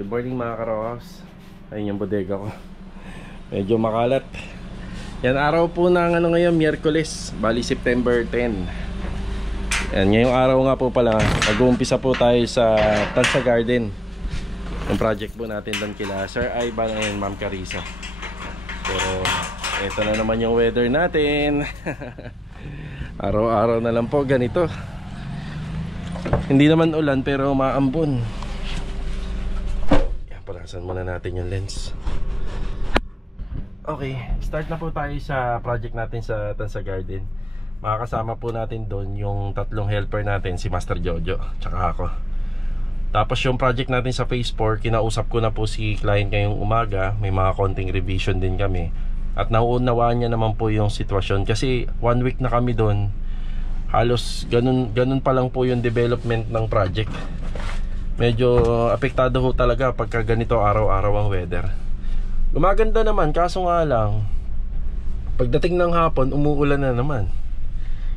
Good morning mga karokas. Ayun yung bodega ko. Medyo makalat. Yan araw po ng ngayon, Miyerkules, bali September 10. Yan, ngayong araw nga po pala, mag-uumpisa po tayo sa Tansa Garden. Yung project po natin doon kila Sir Ivan and Ma'am Carissa. So, ito na naman yung weather natin. Araw-araw na lang po ganito. Hindi naman ulan pero maambon. Palasan muna natin yung lens. Okay, start na po tayo sa project natin sa Tansa Garden. Makakasama po natin doon yung tatlong helper natin, si Master Jojo tsaka ako. Tapos yung project natin sa phase 4, kinausap ko na po si client ngayong umaga. May mga konting revision din kami. At nauunawaan niya naman po yung sitwasyon. Kasi 1 week na kami doon. Halos ganun pa lang po yung development ng project. Medyo apektado ho talaga pagka ganito araw-araw ang weather. Gumaganda naman, kaso nga lang pagdating ng hapon, umuulan na naman.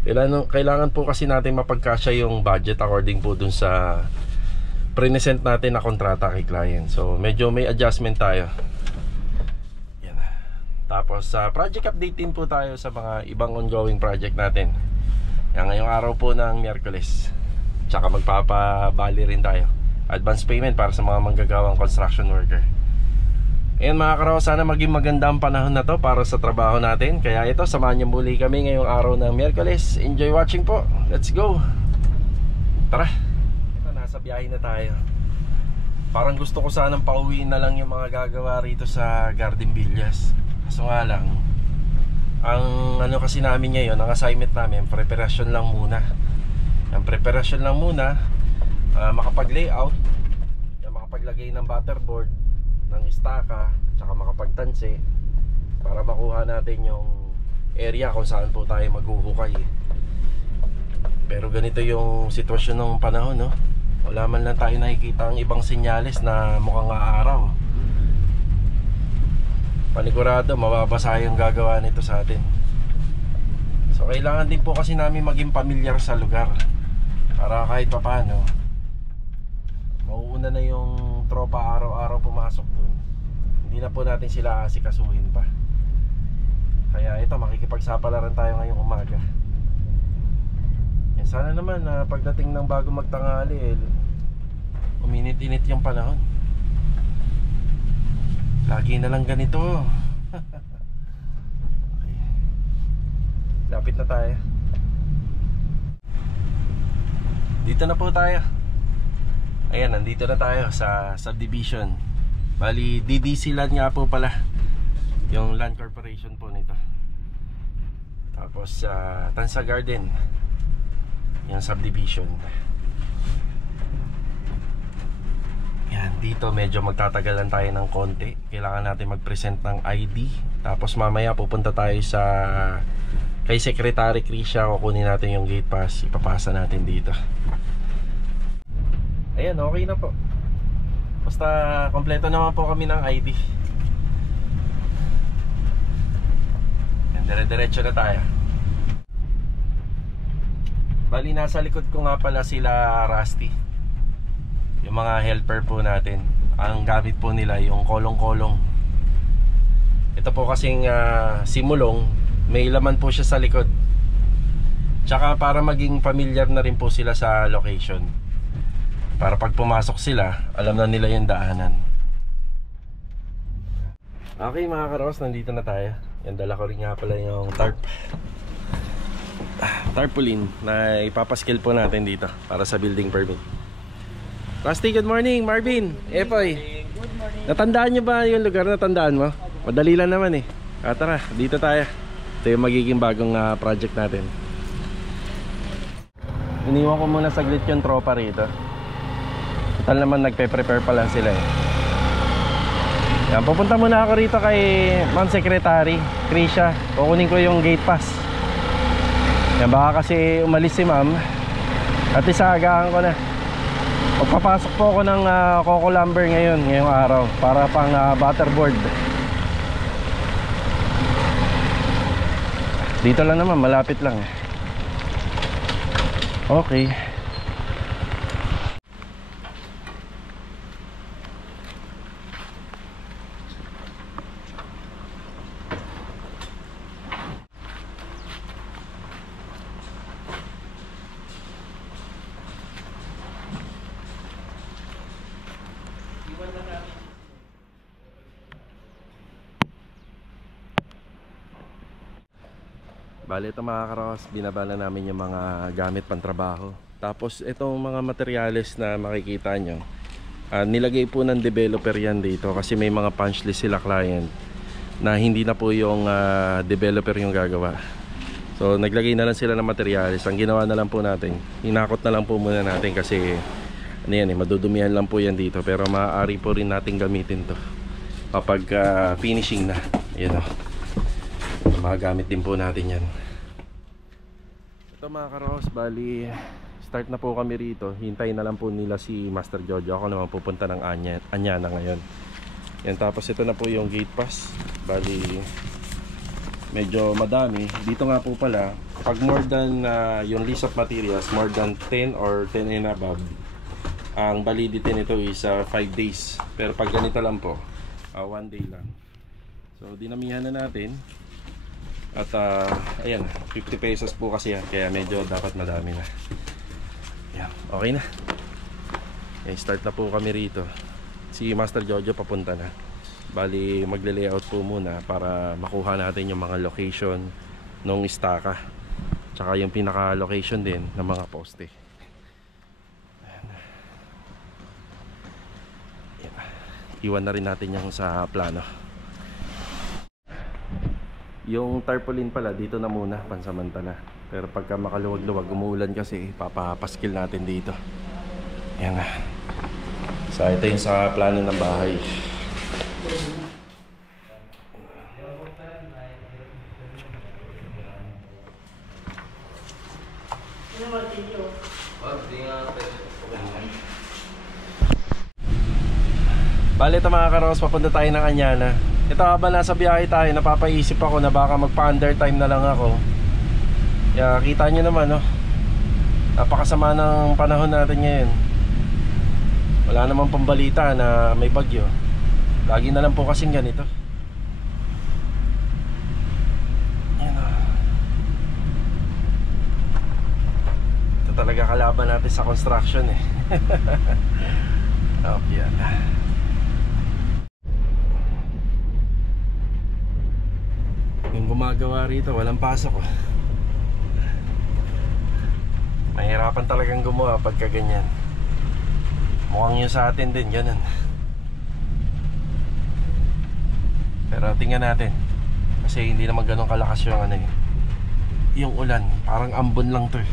Kailangan po kasi natin mapagkasya yung budget according po dun sa present natin na kontrata kay client. So medyo may adjustment tayo. Yan. Tapos sa project update din po tayo sa mga ibang ongoing project natin. Yan, ngayong araw po ng Miyerkules. Tsaka magpapabali rin tayo. Advance payment para sa mga manggagawang construction worker. Ayan mga karaw, sana maging maganda ang panahon na to para sa trabaho natin. Kaya ito, samahan niyo muli kami ngayong araw ng Miyerkules. Enjoy watching po. Let's go. Tara. Ito, nasa biyahe na tayo. Parang gusto ko sanang pauwiin na lang yung mga gagawa rito sa Garden Villas. Kaso nga lang, ang ano kasi namin ngayon, ang assignment namin, preparasyon lang muna. Ang preparasyon lang muna, makapag-layout, makapaglagay ng butterboard, ng istaka, tsaka makapagtanse para makuha natin yung area kung saan po tayo maghuhukay. Pero ganito yung sitwasyon ng panahon, no? Wala man lang tayo nakikita ang ibang senyales na mukhang aaraw. Panigurado mababasa yung gagawa nito sa atin. So kailangan din po kasi namin maging pamilyar sa lugar para kahit papaano mauuna na yung tropa araw-araw pumasok dun. Hindi na po natin sila asikasuhin pa. Kaya ito, makikipagsapalaran tayo ngayong umaga. Yan, sana naman na pagdating ng bago magtanghali uminit-init yung panahon. Lagi na lang ganito. Okay. Lapit na tayo. Dito na po tayo. Ayan, nandito na tayo sa subdivision. Bali, DDC land nga po pala yung land corporation po nito. Tapos Tansa Garden, yung subdivision. Yan, dito medyo magtatagalan tayo ng konti. Kailangan natin mag-present ng ID. Tapos mamaya pupunta tayo sa kay Secretary Krisha. Kukunin natin yung gate pass, ipapasa natin dito. Ayan, okay na po. Basta kompleto naman po kami ng ID. Yan, dire-diretso na tayo. Bali, nasa likod ko nga pala sila Rusty, yung mga helper po natin. Ang gamit po nila yung kolong-kolong. Ito po kasing simulong, may laman po siya sa likod. Tsaka para maging familiar na rin po sila sa location, para pag pumasok sila, alam na nila yung daanan. Okay mga karos, nandito na tayo. Yan, dala ko rin nga pala yung tarpaulin na ipapaskill po natin dito para sa building permit. Rusty, good morning. Marvin, Epoy, good morning. Natandaan nyo ba yung lugar? Natandaan mo? Madali lang naman eh. Tara, dito tayo. Ito yung magiging bagong project natin. Iniwan ko muna saglit yung tropa rito. Total naman nagpe-prepare pa lang sila eh. Yan, pupunta muna ako rito kay Ma'am Secretary Krisha. Kukunin ko yung gate pass. Yan, baka kasi umalis si Ma'am at isagahan ko na. Magpapasok po ako ng Coco Lumber ngayong araw para pang butterboard. Dito lang naman, malapit lang eh. Okay. Bali ito mga karos, binabala namin yung mga gamit pantrabaho. Tapos itong mga materyales na makikita nyo, nilagay po ng developer yan dito kasi may mga punch list sila client na hindi na po yung developer yung gagawa. So naglagay na lang sila ng materyales. Ang ginawa na lang po natin, hinakot na lang po muna natin kasi ano yan, madudumihan lang po yan dito. Pero maaari po rin natin gamitin to kapag finishing na. Ayan o, magagamit din po natin yan. Ito mga karos, bali start na po kami rito. Hintayin na lang po nila si Master Jojo. Ako naman pupunta ng Anyana ngayon. Yan, tapos ito na po yung gate pass. Bali medyo madami. Dito nga po pala, pag more than yung list of materials, more than 10 or 10 and above, ang validity nito is 5 days. Pero pag ganito lang po, 1 day lang. So dinamihan na natin. At ayan, 50 pesos po kasi yan, kaya medyo dapat madami na. Ayan, okay na. Ayan, start na po kami rito. Si Master Jojo papunta na. Bali magle-layout po muna para makuha natin yung mga location nung istaka, tsaka yung pinaka location din ng mga poste. Ayan. Ayan. Iwan na rin natin yung sa plano. Yung tarpaulin pala dito na muna pansamantala. Pero pagka makaluwag-luwag, umuulan kasi, papapaskil natin dito. Ayan na. So ito yung sa plano ng bahay. Bale ito mga karos, papunta tayo ng Anyana. Ito habang nasa biyahe tayo, napapaisip ako na baka magpa-undertime na lang ako. Kaya kita nyo naman, no? Napakasama ng panahon natin ngayon. Wala namang pambalita na may bagyo. Lagi na lang po kasing ganito. Yan o. Ito talaga kalaban natin sa construction eh. Okay, yan. Yung gumagawa rito, walang pasok oh. Mahirapan talagang gumawa pagka ganyan. Mukhang yun sa atin din, ganun. Pero tingnan natin. Kasi hindi naman ganun kalakas yung ano eh, yung ulan, parang ambon lang to eh.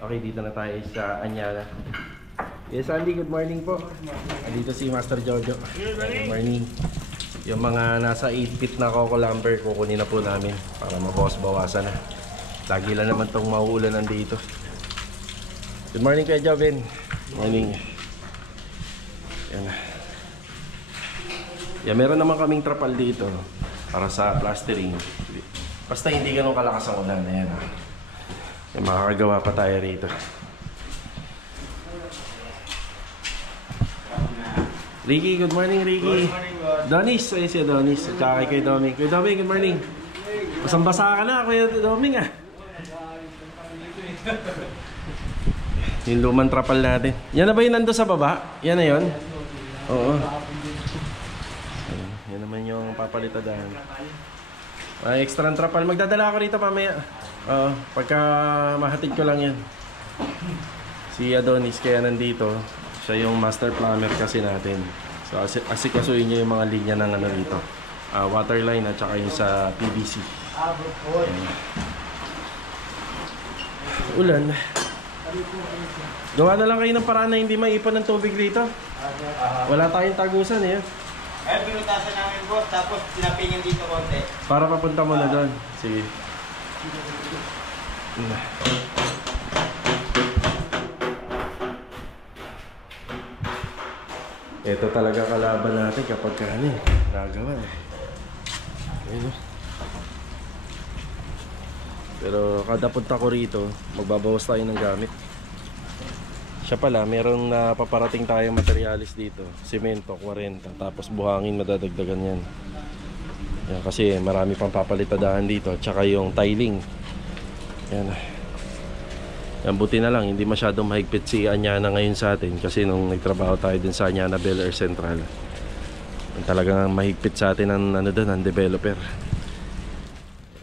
Okay, dito na tayo sa Anyana. Yes, Andy, good morning po. Dito si Master Jojo. Good morning. Yung mga nasa 8 feet na coco lumber, kukunin na po namin para mabawas-bawasan na. Lagi lang naman itong mauulan nandito. Good morning kay Joven. Morning. Yan. Yan, meron naman kaming trapal dito para sa plastering. Basta hindi ganun kalakas ang ulan. Ayan. Yung makakagawa pa tayo rito. Ricky, good morning Ricky. Good morning, Donis, ayun si Donis. At saka kay Doming. Kuya Doming, good morning. Basang-basa ka na, Kuya Doming ah. Yung lumang trapal natin. Yan na ba yung nando sa baba? Yan na yun? Oo. Yan naman yung papalitadahan. Ay, extra trapal. Magdadala ako rito mamaya. Pagka mahatid ko lang yan. Si Adonis kaya nandito. Siya yung master plumber kasi natin. So asikasuin niya yung mga linya ng ano dito, water line at saka yung sa PVC. Ulan. Gawa na lang kayo ng paraan na hindi maipon ng tubig dito. Wala tayong tagusan eh. Ay, pinutasan namin boss, tapos pinapingin dito konti. Para papunta mo na doon. Sige. Ito talaga kalaban natin kapag ano eh, nagawa eh. Ayun. Pero kada punta ko rito, magbabawas tayo ng gamit. Siya pala, meron na paparating tayong materialis dito. Semento 40, tapos buhangin madadagdagan yan. Yan kasi marami pang papalitadahan dito, tsaka yung tiling. Yan. Yan, buti na lang hindi masyadong mahigpit si Anyana ngayon sa atin, kasi nung nagtrabaho tayo din sa Anyana Bel Air Central, talagang mahigpit sa atin ang ano doon, ang developer.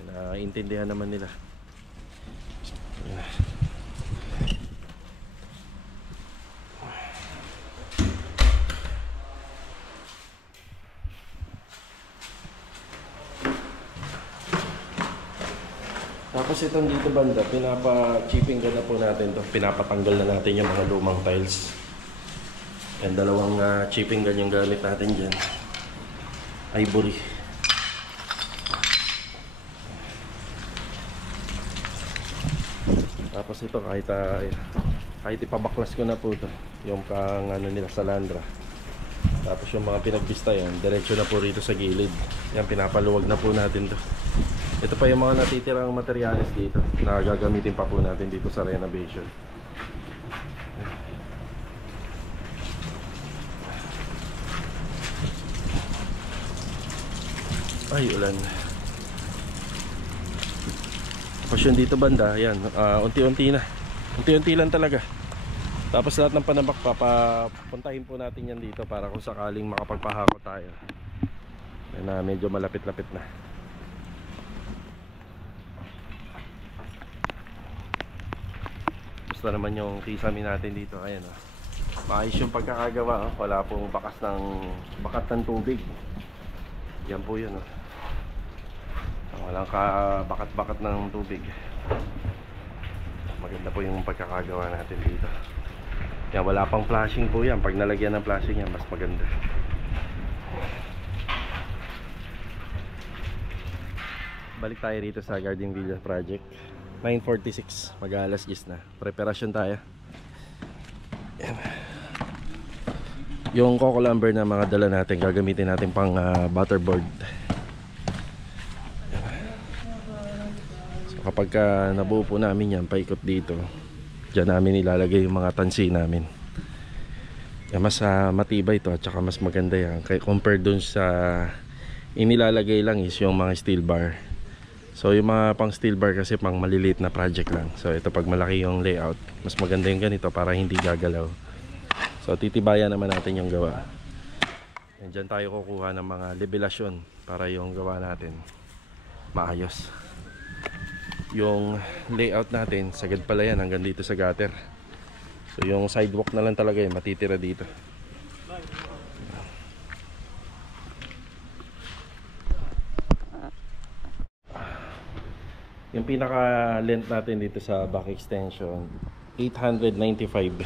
Naiintindihan naman nila. Tapos itong dito banda, pinapa-chipping na po natin to. Pinapatanggal na natin yung mga lumang tiles. Yan, dalawang chipping gun yung gamit natin dyan. Ivory. Tapos ito kahit ipabaklas ko na po ito, yung pang ano nila sa Landra. Tapos yung mga pinagbista yan, diretso na po rito sa gilid. Yan, pinapaluwag na po natin to. Ito pa yung mga natitirang materyales dito na gagamitin pa po natin dito sa renovation. Ay, ulan. Tapos yung dito banda, yan, unti-unti na. Unti-unti lang talaga. Tapos lahat ng panabak papuntahin po natin yan dito para kung sakaling makapagpahako tayo. Na medyo malapit-lapit na. Basta naman yung kisame natin dito. Ayan, oh. Maayos yung pagkakagawa, oh. Wala pong bakat ng tubig. Yan po yun, oh. Walang bakat-bakat ng tubig. Maganda po yung pagkakagawa natin dito. Yan, wala pang flashing po yan. Pag nalagyan ng flashing yan, mas maganda. Balik tayo rito sa Garden Villa Project. 9:46, mag-alas 10 na. Preparasyon tayo. Yan. Yung coco lumber na mga dala natin, gagamitin natin pang butterboard. So kapag nabuo po namin yan, paikot dito, dyan namin ilalagay yung mga tansi namin. Yan, mas matibay ito at saka mas maganda yan compared dun sa inilalagay lang is yung mga steel bar. So yung mga pang steel bar kasi pang maliliit na project lang. So ito pag malaki yung layout, mas maganda yung ganito para hindi gagalaw. So titibayan naman natin yung gawa. And dyan tayo kukuha ng mga levelasyon para yung gawa natin maayos. Yung layout natin, sagad pala yan hanggang dito sa gutter. So yung sidewalk na lang talaga yung matitira dito. Yung pinaka length natin dito sa back extension, 895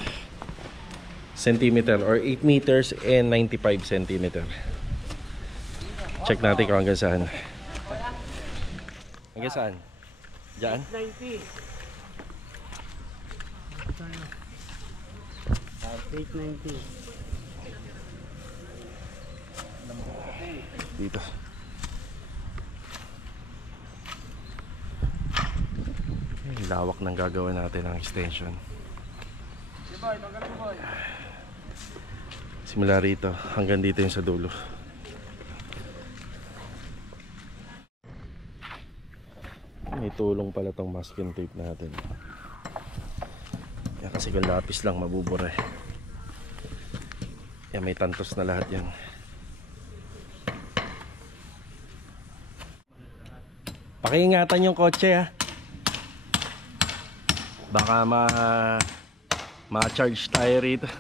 cm or 8 meters and 95 cm. Check natin kung hanggang saan. Hanggang saan? Diyan? 90. 890. Dito. Lawak ng gagawin natin ang extension. Simula rito hanggang dito yung sa dulo. May tulong pala tong masking tape natin. Yan, kasi kung lapis lang mabubura. Yan, may tantos na lahat yan. Pakiingatan yung kotse, ha. Baka ma-charge tayo rito.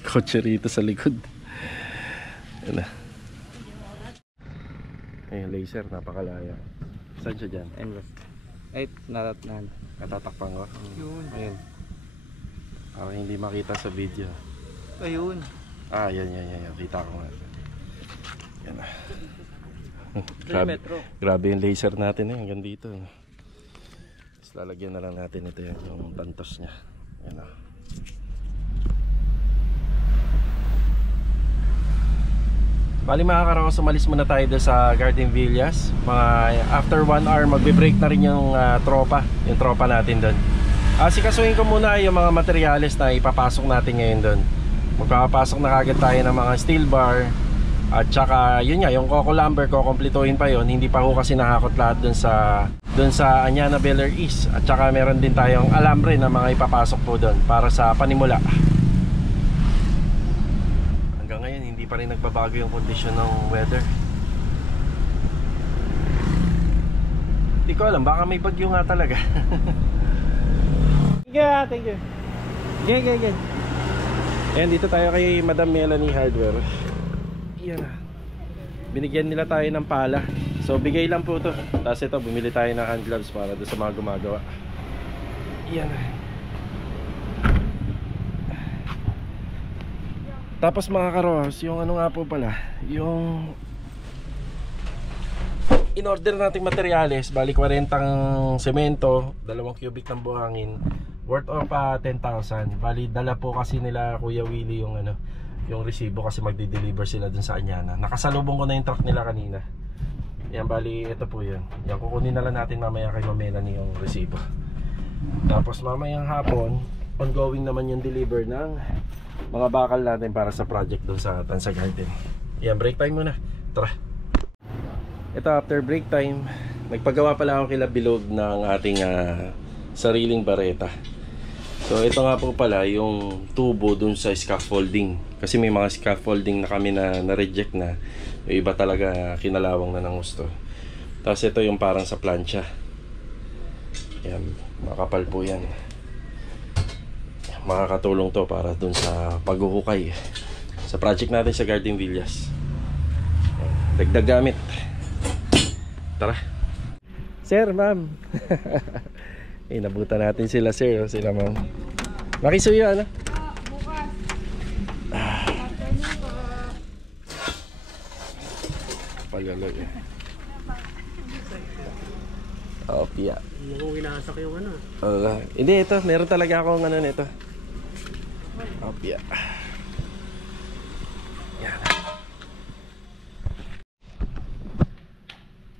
Kotse rito sa likod. Yan na. Ayun, laser, napakalaya. Saan siya dyan? Ay, natatnan. Natatakpan ko? Yun. Ayun. Hindi makita sa video. Ayun. Yan. Kita ko nga. Yan na. Grabe yung laser natin, hanggang dito. Lalagyan na lang natin ito yung tantos nya. Yan o. Bali mga karakos, umalis muna tayo doon sa Garden Villas. After 1 hour magbe-break na rin yung tropa natin doon. Asikasuhin ko muna yung mga materyales na ipapasok natin ngayon doon. Magpapasok na kagad tayo ng mga steel bar. At saka yun nga, yung Coco Lumber ko, kumpletuhin pa yon. Hindi pa ho kasi nakakot lahat dun sa Anyana Beller East. At saka meron din tayong alambre na mga ipapasok po dun para sa panimula. Hanggang ngayon hindi pa rin nagbabago yung kondisyon ng weather. Hindi ko alam, baka may bagyo nga talaga. Thank you. Good. Ayan, dito tayo kay Madam Melanie Hardware. Yan. Binigyan nila tayo ng pala. So bigay lang po to. Tapos ito, bumili tayo ng hand gloves para doon sa mga gumagawa. Yan. Tapos mga karos, yung ano nga po pala, yung in-order nating materyales, bali 40 semento, 2 cubic ng buhangin, worth of 10,000. Bali dala po kasi nila Kuya Willie yung ano, yung resibo kasi magdi-deliver sila dun sa Anyana. Nakasalubong ko na yung truck nila kanina. Yan, bali ito po yun. Yan, kukunin na lang natin mamaya kay Melanie yung resibo. Tapos mamayang hapon, ongoing naman yung deliver ng mga bakal natin para sa project dun sa Tansa Garden. Yan, break time muna. Tara. Ito, after break time, nagpagawa pala ako kila Bilog ng ating sariling bareta. So ito nga po pala yung tubo dun sa scaffolding. Kasi may mga scaffolding na kami na na-reject na. Yung iba talaga kinalawang na ng gusto. Tapos ito yung parang sa plancha. Yan, makapal po yan. Makakatulong to para dun sa paghuhukay sa project natin sa Garden Villas. Dagdag gamit. Tara. Sir, ma'am. Inabutan natin sila, sir. Sila, ma'am. Makisuyo, ano? Bukas. Pagaloy. Oh, piya. Hindi ko inasak yung ano. Hindi, ito. Meron talaga akong ano nito. Oh, piya. Yan.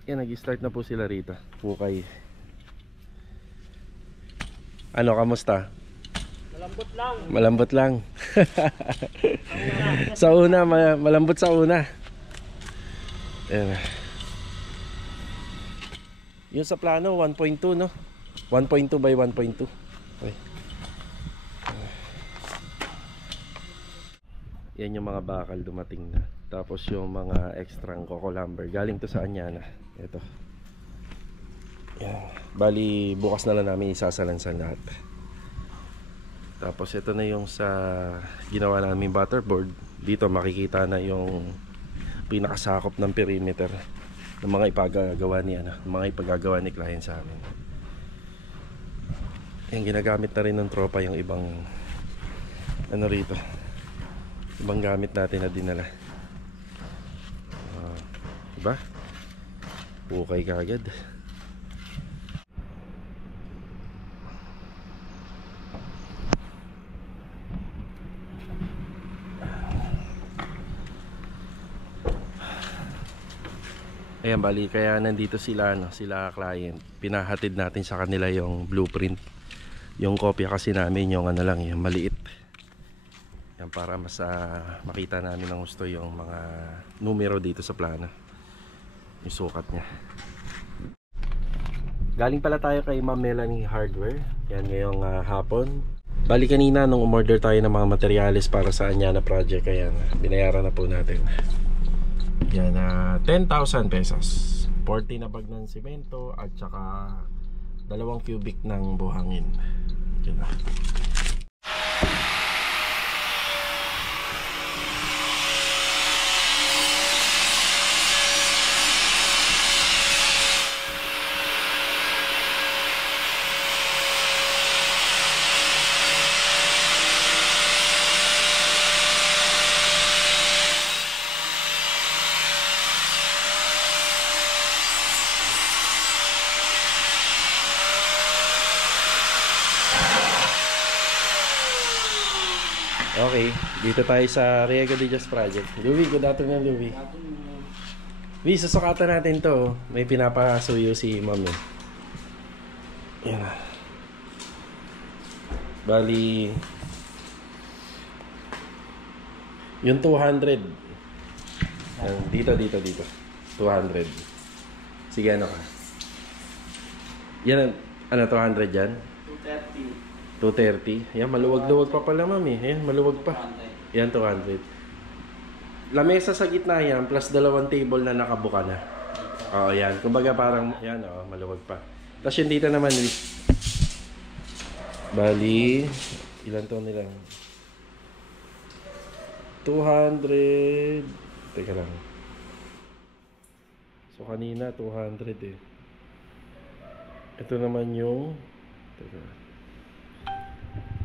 Yan, nag-start na po sila rito. Pukay. Ano, kamusta? Malambot lang. Malambot lang. Sa una, malambot sa una. Ayan. Yung sa plano, 1.2 no? 1.2 by 1.2. Okay. Yan yung mga bakal dumating na. Tapos yung mga extrang Coco Lumber. Galing to sa Anyana. Ito. Yan. Bali, bukas na lang namin isasalansan lahat. Tapos ito na yung sa ginawa namin butterboard. Dito makikita na yung pinakasakop ng perimeter ng mga ipagagawa ni ni client sa amin. Yan, ginagamit na rin ng tropa yung ibang ano rito. Ibang gamit natin na dinala. Diba? Bukay kagad. Ayan, bali, kaya nandito sila, sila client. Pinahatid natin sa kanila yung blueprint. Yung kopya kasi namin, yung ano lang, yung maliit. Yan, para mas makita namin ng gusto yung mga numero dito sa plano. Yung sukat niya. Galing pala tayo kay Ma'am Melanie Hardware. Yan, ngayong hapon. Bali, kanina nung umorder tayo ng mga materyales para sa Anyana project, ayan, binayaran na po natin. Yan, 10,000 pesos. 40 na bag ng simento at saka 2 cubic ng buhangin. Yan na. Okay, dito tayo sa Riego de Dios Project. Louie, good afternoon, Louie. Louie, susukatan natin to. May pinapasuyo si Ma'am. Yan na. Bali, yung 200. Dito. 200. Sige, ano ka? Yan, ano, 200 yan? 230. 230. Yan, maluwag-luwag pa pala, ma'am eh. Yan, maluwag pa. 200. Yan, 200. Lamesa sa gitna yan, plus 2 table na nakabuka na. Oo, yan. Kumbaga parang, yan, maluwag pa. Tapos yung dito naman, bali, ilan to nila? 200. Teka lang. So, kanina, 200 eh. Ito naman yung, teka,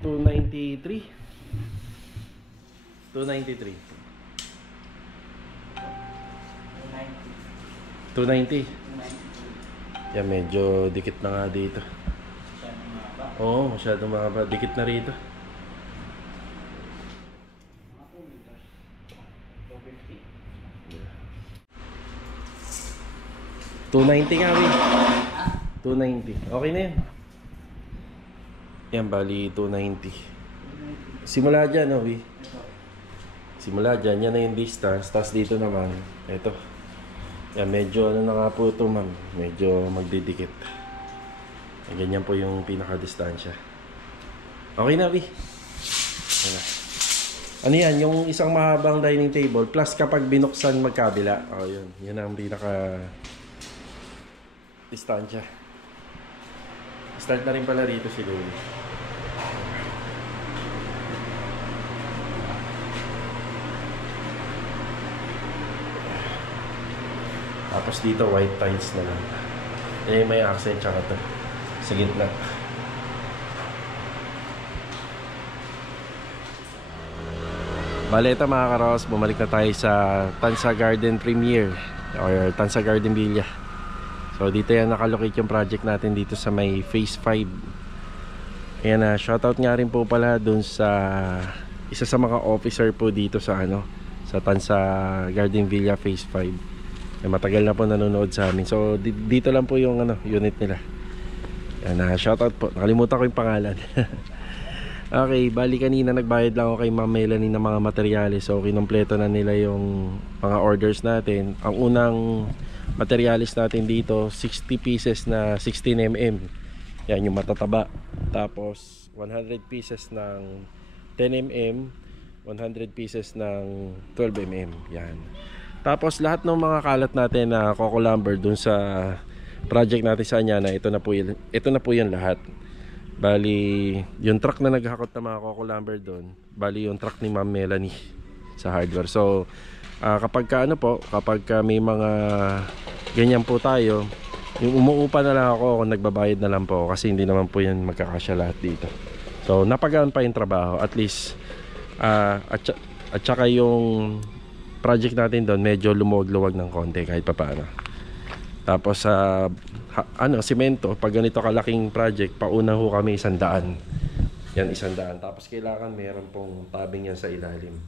293. 293. 290. 290. Yan, medyo dikit na nga dito. Masyadong mahaba. Oo, masyadong mahaba. Dikit na rito. Mga 2 meters. 250. 290 nga, Wi. 290. Okay na yan. Yan, bali 290. Simula dyan, Wi. Ito. Simula dyan, yan na yung distance. Tapos dito naman, ito. Yan, medyo ano na nga po ito, ma'am. Medyo magdidikit. Yan, ganyan po yung pinaka-distansya. Okay na, Wi. Yan na. Ano yan? Yung isang mahabang dining table plus kapag binuksan magkabila. Oh, yun. Yun ang pinaka-distansya. Start na rin pala rito si Louie. Tapos dito white tiles na lang. Eh, may accent tsaka to. Sa gitna. Baleta mga karos, bumalik na tayo sa Tansa Garden Premier or Tansa Garden Villa. So dito yan nakalocate yung project natin dito sa may Phase 5. Ayan na, shoutout nga rin po pala dun sa isa sa mga officer po dito sa sa Tansa Garden Villa Phase 5. Matagal na po nanonood sa amin. So dito lang po yung unit nila. Yan, shoutout po. Nakalimutan ko yung pangalan. Okay, bali kanina nagbayad lang ako kay Ma'am Melanie ng mga materyales. So kinumpleto na nila yung mga orders natin. Ang unang materials natin dito 60 pieces na 16mm. Yan yung matataba. Tapos 100 pieces ng 10mm, 100 pieces ng 12mm. Yan. Tapos lahat ng mga kalat natin na Coco Lumber dun sa project natin sa Anyana, ito na po yan lahat. Bali, yung truck na naghakot ng mga Coco Lumber dun, bali yung truck ni Ma'am Melanie sa hardware. So, kapag may mga ganyan po tayo, yung umuupa na lang ako, nagbabayad na lang po kasi hindi naman po yan magkakasya lahat dito. So, napagaan pa yung trabaho. At least, at saka yung project natin doon medyo lumuwag-luwag ng konti kahit papaano. Tapos sa semento, pag ganito kalaking project, pauna ho kami 100. Yan 100. Tapos kailangan meron pong tabing yan sa ilalim.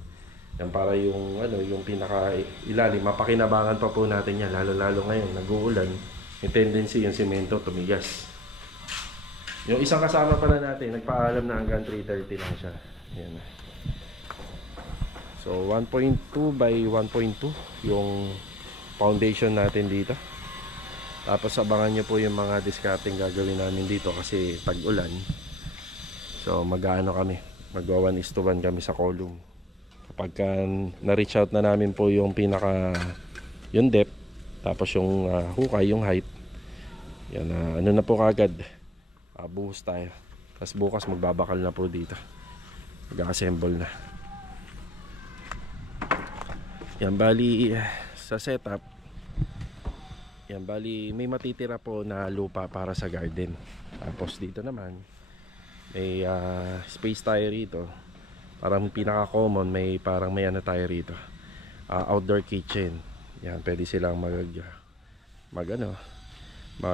Yan para yung yung pinaka ilalim, mapakinabangan pa po natin yan, lalo-lalo ngayon nag-uulan. May tendency yung semento tumigas. Yung isang kasama pala natin, nagpaalam na hanggang 3:30 lang siya. Yan. So 1.2 by 1.2 yung foundation natin dito. Tapos abangan nyo po yung mga discarding gagawin namin dito kasi tag-ulan. So mag-aano kami, magwa 1:1 kami sa column. Kapag na-reach out na namin po yung yung depth, tapos yung hukay, yung height, yan, ano na po kagad, buhos tayo. Tapos bukas magbabakal na po dito, mag-assemble na. Yan, bali sa setup, yan, bali may matitira po na lupa para sa garden. Tapos dito naman may space tayo rito. Parang pinaka common, may tayo rito, outdoor kitchen. Yan, pwede silang mag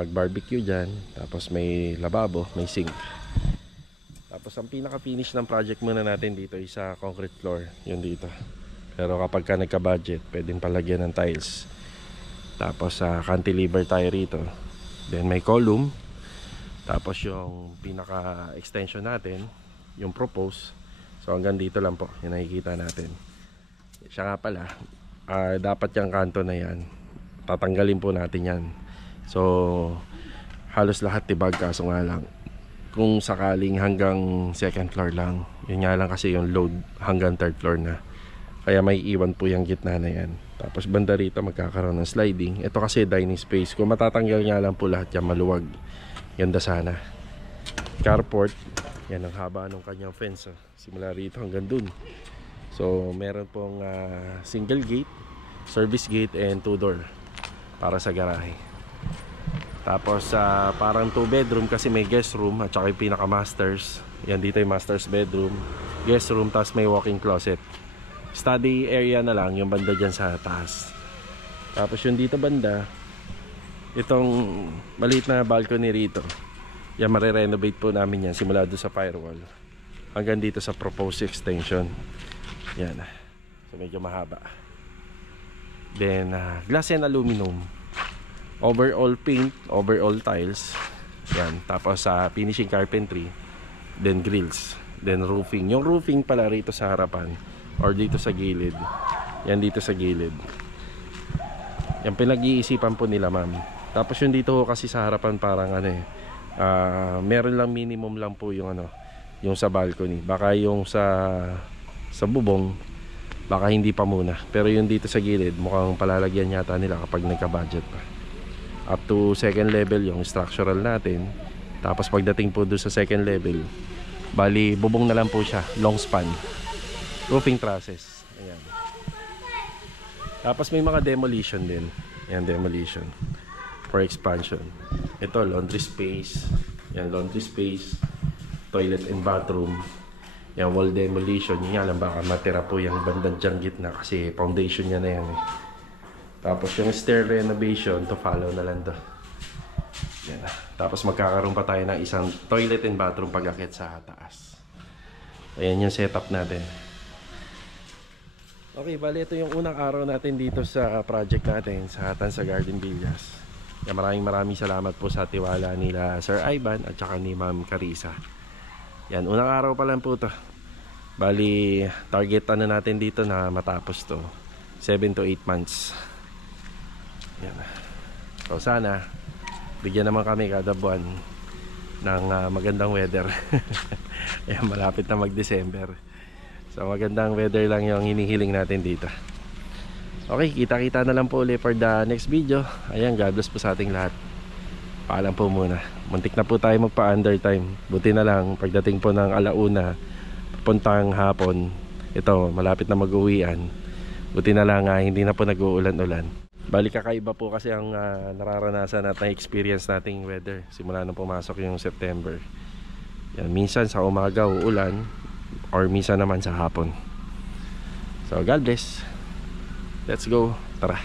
barbecue dyan. Tapos may lababo, may sink. Tapos ang pinaka finish ng project muna natin dito is sa concrete floor, yun dito. Pero kapag ka nagka-budget, pwedeng palagyan ng tiles. Tapos cantilever tayo rito. Then may column. Tapos yung pinaka-extension natin, yung propose. So hanggang dito lang po yung nakikita natin. Siya nga pala, dapat yung kanto na yan tatanggalin po natin yan. So halos lahat tibag, kaso nga lang kung sakaling hanggang second floor lang, yun nga lang kasi yung load hanggang third floor na, kaya may iwan po yung gitna na yan. Tapos banda rito magkakaroon ng sliding. Ito kasi dining space, kung matatanggal nga lang po lahat yan, maluwag, ganda sana. Carport, yan ang haba ng kanyang fence, simula rito hanggang dun. So meron pong single gate, service gate, and 2-door para sa garahe. Tapos parang 2 bedroom kasi may guest room at saka yung pinaka masters. Yan dito yung masters bedroom, guest room, tapos may walk-in closet. Study area na lang yung banda dyan sa taas. Tapos yung dito banda, itong maliit na balcony rito, yan marirenovate po namin yan simula doon sa firewall hanggang dito sa proposed extension. Yan, so medyo mahaba. Then glass and aluminum, overall paint, overall tiles. Yan, tapos finishing carpentry, then grills, then roofing. Yung roofing pala rito sa harapan or dito sa gilid. Yan dito sa gilid. Yan pinag-iisipan po nila, ma'am. Tapos yung dito kasi sa harapan parang meron lang, minimum lang po yung yung sa balcony. Baka yung sa bubong baka hindi pa muna, pero yung dito sa gilid mukhang palalagyan yata nila kapag nagka-budget pa. Up to second level yung structural natin. Tapos pagdating po doon sa second level, bali bubong na lang po siya, long span, roofing trusses. Ayan. Tapos may mga demolition din. Ayan, demolition for expansion. Ito laundry space. Ayan, laundry space, toilet and bathroom. Yan, wall demolition. Yun nga lang, baka matira po yung bandang dyan gitna kasi foundation niya na yan Tapos yung stair renovation, to follow na lang to. Yan. Tapos magkakaroon pa tayo ng isang toilet and bathroom pag-akit sa taas. Ayan yung setup natin. Okay, bali ito yung unang araw natin dito sa project natin sa Tansa Garden Villas. Yan, maraming salamat po sa tiwala nila Sir Ivan at saka ni Ma'am Carissa. Yan, unang araw pa lang po to. Bali, target natin dito na matapos to 7 to 8 months. Yan. So sana bigyan naman kami kada buwan ng magandang weather. Ayan, malapit na mag-December. So magandang weather lang yung hinihiling natin dito. Okay, kita-kita na lang po ulit for the next video. Ayan, God bless po sa ating lahat. Paalam po muna. Muntik na po tayo magpa-under time. Buti na lang pagdating po ng alauna puntang hapon, ito malapit na mag-uwian. Buti na lang hindi na po nag-uulan-ulan. Bali kakaiba po kasi ang nararanasan at na-experience nating weather simula nung pumasok yung September. Yan, minsan sa umaga uulan or minsan naman sa hapon. So God bless. Let's go. Tara.